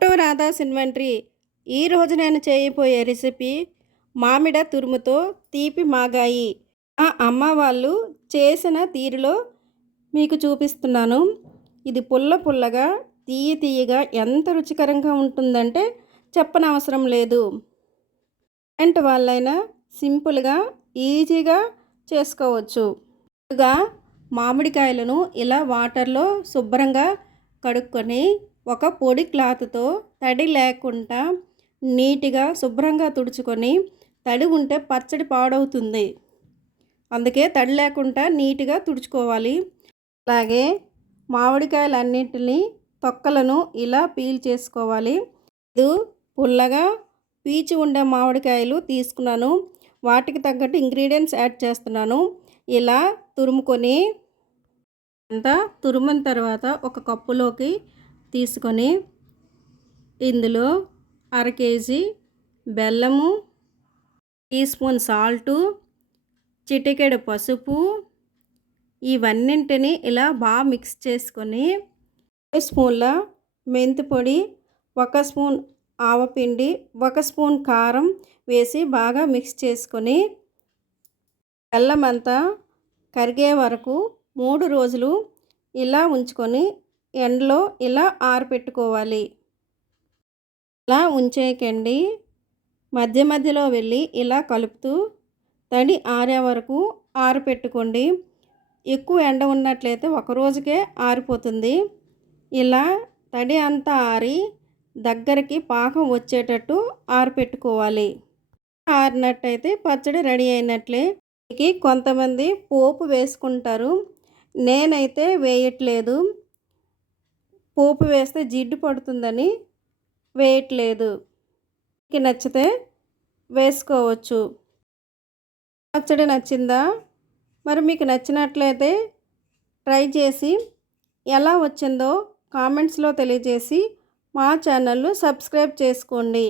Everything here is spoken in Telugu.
Welcome to Radha's inventory. ఈరోజు నేను చేయబోయే రెసిపీ మామిడ తురుముతో తీపి మాగాయి. ఆ అమ్మ వాళ్ళు చేసిన తీరులో మీకు చూపిస్తున్నాను. ఇది పుల్ల పుల్లగా తీయగా ఎంత రుచికరంగా ఉంటుందంటే చెప్పనవసరం లేదు. అంటే వాళ్ళైనా సింపుల్గా ఈజీగా చేసుకోవచ్చు. ముందుగా మామిడికాయలను ఇలా వాటర్లో శుభ్రంగా కడుక్కొని ఒక పొడి క్లాత్తో తడి లేకుండా నీట్గా శుభ్రంగా తుడుచుకొని, తడి ఉంటే పచ్చడి పాడవుతుంది, అందుకే తడి లేకుండా నీట్గా తుడుచుకోవాలి. అలాగే మామిడికాయలన్నింటినీ తొక్కలను ఇలా పీల్ చేసుకోవాలి. ఇది పుల్లగా పీచు ఉండే మామిడికాయలు తీసుకున్నాను. వాటికి తగ్గట్టు ఇంగ్రీడియంట్స్ యాడ్ చేస్తున్నాను. ఇలా తురుముకొని అంతా తురిమిన తర్వాత ఒక కప్పులోకి తీసుకొని ఇందులో 1/2 కేజీ బెల్లము, టీ స్పూన్ సాల్టు, చిటికెడు పసుపు, ఇవన్నింటినీ ఇలా బాగా మిక్స్ చేసుకొని 2 స్పూన్ల మెంతి పొడి, 1 స్పూన్ ఆవపిండి, 1 స్పూన్ కారం వేసి బాగా మిక్స్ చేసుకొని బెల్లం అంతా కరిగే వరకు 3 రోజులు ఇలా ఉంచుకొని ఎండలో ఇలా ఆరబెట్టుకోవాలి. ఇలా ఉంచేయకండి, మధ్య మధ్యలో వెళ్ళి ఇలా కలుపుతూ తడి ఆరే వరకు ఆరబెట్టుకోండి. ఎక్కువ ఎండ ఉన్నట్లయితే ఒక రోజుకే ఆరిపోతుంది. ఇలా తడి అంతా ఆరి దగ్గరికి పాకం వచ్చేటట్టు ఆరబెట్టుకోవాలి. ఆరినట్టయితే పచ్చడి రెడీ అయినట్లే. కొంతమంది పోపు వేసుకుంటారు, నేనైతే వేయట్లేదు. పోపు వేస్తే జిడ్డు పడుతుందని వేయట్లేదు. మీకు నచ్చితే వేసుకోవచ్చు. పచ్చడి నచ్చిందా? మరి మీకు నచ్చినట్లయితే ట్రై చేసి ఎలా వచ్చిందో కామెంట్స్లో తెలియజేసి మా ఛానల్ను సబ్స్క్రైబ్ చేసుకోండి.